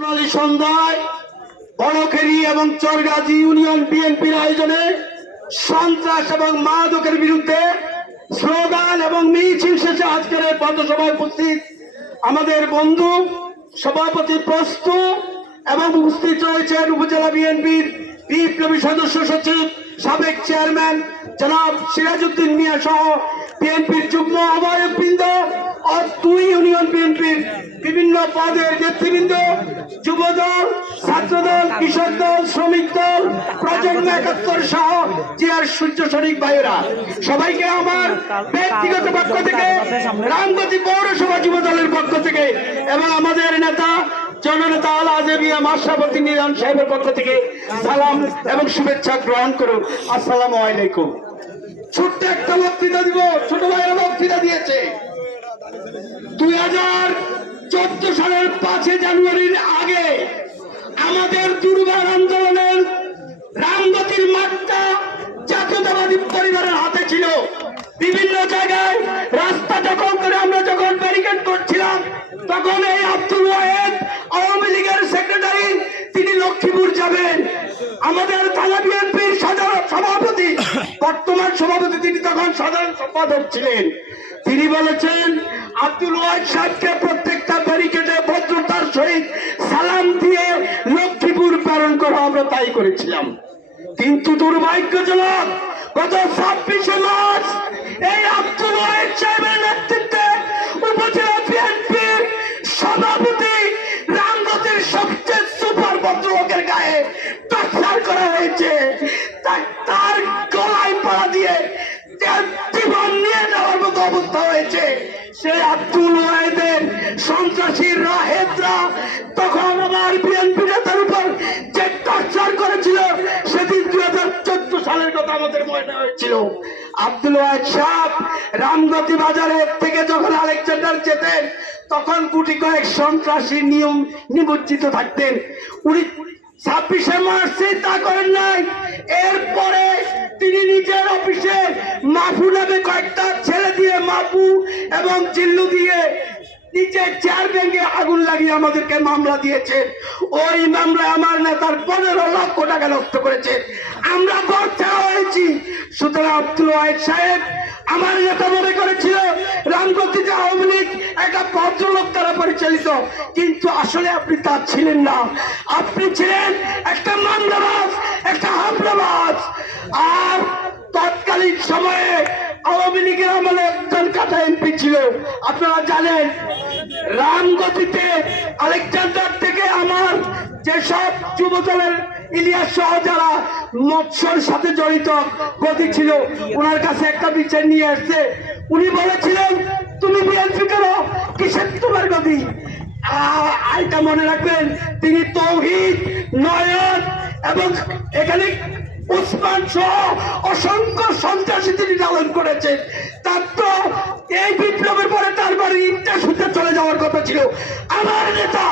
সন্ধ্যায় বড়খেরি এবং চরগাজী ইউনিয়ন বিএনপির আয়োজনে সন্ত্রাস এবং মাদকের বিরুদ্ধে স্লোগান এবং মিছিল শেষে আজকের এই পথসভায় উপস্থিত আমাদের বন্ধু সভাপতি প্রস্তু এবং উপস্থিত রয়েছেন উপজেলা বিএনপির বিপ্লবী সদস্য সচিব সাবেক চেয়ারম্যান জনাব সিরাজউদ্দিন মিয়া সহ বিএনপির যুগ্ম আহ্বায়কবৃন্দ ও দুই ইউনিয়ন বিএনপির বিভিন্ন পদের নেতৃবৃন্দ, যুবদল, ছাত্রদল, কৃষক দল, শ্রমিক দল, প্রজন্ম ৭১ সহ জিয়ার সূর্য সৈনিক ভাইয়েরা, সবাইকে আমার ব্যক্তিগত পক্ষ থেকে, রামগতি পৌরসভা যুবদলের পক্ষ থেকে এবং আমাদের নেতা জননেতা আল আজমিয়া মাশরাফুদ্দিন নিজাম সাহেবের পক্ষ থেকে সালাম এবং শুভেচ্ছা গ্রহণ করুন। আসসালামু আলাইকুম। ছোট্ট একটা বক্তৃতা দিব, ছোট ভাইয়েরা বক্তৃতা দিয়েছে। 2014 সালের 5 জানুয়ারির আগে আমাদের দুর্বার আন্দোলনের রামগতির মাঠটা জাতীয়তাবাদী পরিবারের হাতে ছিল। বিভিন্ন জায়গায় রাস্তা দখল করে আমরা যখন ব্যারিকেড করছিলাম, তখন এই আব্দুল ওয়াহেদ আওয়ামী লীগের সেক্রেটারি, তিনি লক্ষ্মীপুর যাবেন। আমাদের থানা বিএনপির সাধারণ সভাপতি, বর্তমান সভাপতি, তিনি তখন সাধারণ সম্পাদক ছিলেন, তিনি বলেছেন আব্দুল ওয়াহেদ সাহেবকে প্রত্যেকটা ব্যারিকেডে ভদ্রতার সহিত সালাম দিয়ে লক্ষ্মীপুর প্রেরণ করা। আমরা তাই করেছিলাম, কিন্তু দুর্ভাগ্যজনক গত 26 মার্চ এই আব্দুল ওয়াহেদ সাহেবের নেতৃত্বে উপজেলা বিএনপির সভাপতি রামগতির সবচেয়ে সুপার ভদ্রলোকের গায়ে টর্চার করা হয়েছে। তার গলায় পাড়া দিয়ে জীবন নিয়ে যাওয়ার মতো অবস্থা হয়েছে। সেই আব্দুল ওয়াহেদের সন্ত্রাসী রাহেদরা তখন আমার বিএনপি নেতার উপর যে টর্চার করেছিল, সেদিন 2014 সালের কথা আমাদের মনে হয়েছিল। আব্দুল ওয়াহেদ সাহেব রামগতি বাজারের থেকে যখন আলেকজান্ডার যেতেন, তখন গুটি কয়েক সন্ত্রাসী নিয়ম নিমজ্জিত থাকতেন। উনি 26 মার্চ তা করেন নাই। এরপরে তিনি নিজের অফিসে মাফু নামে কয়েকটা ছেলে দিয়ে, মাফু এবং জিল্লু দিয়ে নিচে চেয়ার ভেঙে আগুন লাগিয়ে আমাদেরকে মামলা দিয়েছেন। ওই মামলায় আমার নেতার 15 লক্ষ টাকা নষ্ট করেছে। আমরা বর্ষা হয়েছি। সুতরাং আব্দুল ওয়াহেদ সাহেব, আমার নেতা মনে করেছিল রামগতিতে আওয়ামী লীগ একটা ভদ্রলোক দ্বারা পরিচালিত, কিন্তু আসলে আপনি তা ছিলেন না। আপনি ছিলেন একটা মামলাবাজ, একটা হামলাবাজ। আর তৎকালীন সময়ে আওয়ামী লীগের আমলে একজন কাটা এমপি ছিল। আপনারা জানেন, রামগতিতে আলেকজান্ডার থেকে আমার যেসব যুবদলের ইলিয়াস সহ যারা মৎস্যর সাথে জড়িত গতি ছিল, ওনার কাছে একটা বিচার নিয়ে আসছে। উনি বলেছিলেন, তুমি বিএনপি করো, কিসের তোমার গতি? এটা মনে রাখবেন, তিনি তৌহিদ, নয়ন এবং এখানে উসমান সহ অসংখ্য সন্ত্রাসী তিনি লালন করেছেন। তার তো এই বিপ্লবের পরে তার বাড়ি ইটটা শুতে চলে যাওয়ার কথা ছিল। আমার নেতা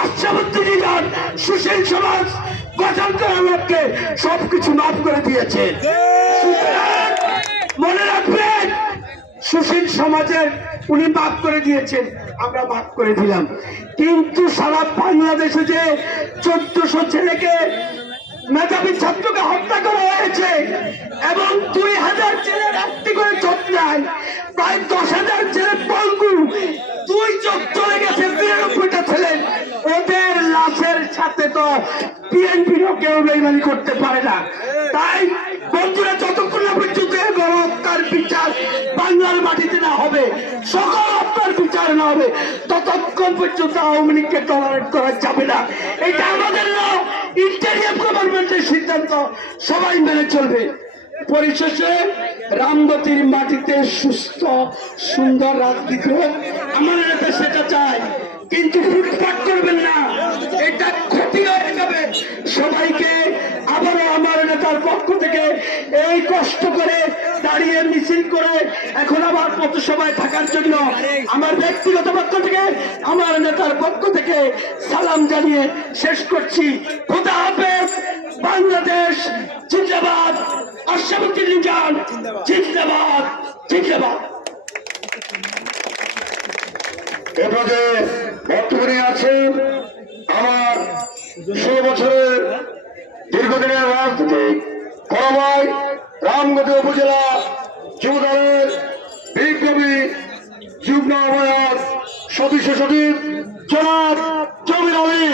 আশরাফুদ্দিন নিজাম সুশীল সমাজ গঠন করে আমাকে সবকিছু মাফ করে দিয়েছে। মনে রাখবেন, সুশীল সমাজের উনি মাফ করে দিয়েছেন, আমরা মাফ করে দিলাম। কিন্তু সারা বাংলাদেশে যে 1400 ছেলেকে, মেধাবী ছাত্রকে হত্যা করা হয়েছে এবং 2000 ছেলে রাত্রি করে চোখ নাই, প্রায় 10,000 ছেলে পঙ্গু, 2 চোখ চলে গেছে, 93টা ছেলে। ওদের লাশের সাথে তো বিএনপিরও কেউ বেইমানি করতে পারে না। তাই বন্ধুরা, যতক্ষণ না পর্যন্ত গণহত্যার বিচার বাংলার মাটিতে না হবে, সকল হত্যার বিচার না হবে, ততক্ষণ পর্যন্ত আওয়ামী লীগকে টলারেট করা যাবে না। এটা আমাদের না, ইন্টারিয়াম গভর্নমেন্টের সিদ্ধান্ত, সবাই মেনে চলবে। পরিশেষে রামগতির মাটিতে সুস্থ সুন্দর রাজনীতি হোক, আমার নেতা সেটা চায়, কিন্তু ফুটপাট করবেন না, এটা ক্ষতি হয়ে যাবে। সবাইকে আবারও আমার নেতার পক্ষ থেকে এই কষ্ট করে দাঁড়িয়ে মিছিল করে এখন আবার পথসভায় থাকার জন্য আমার ব্যক্তিগত পক্ষ থেকে, আমার নেতার পক্ষ থেকে সালাম জানিয়ে শেষ করছি। খোদা হাফেজ। বাংলাদেশ জিন্দাবাদ। আশরাফুদ্দিন নিজাম জিন্দাবাদ, জিন্দাবাদ। এভাবে বর্তমানে আছে আমার 16 বছরের দীর্ঘদিনের রাজনীতিক করামাই রামগতি উপজেলা যুবদলের বিপ্লবী যুগ্ম আহ্বায়ক সদস্য সচিব জনাব জমির আলী।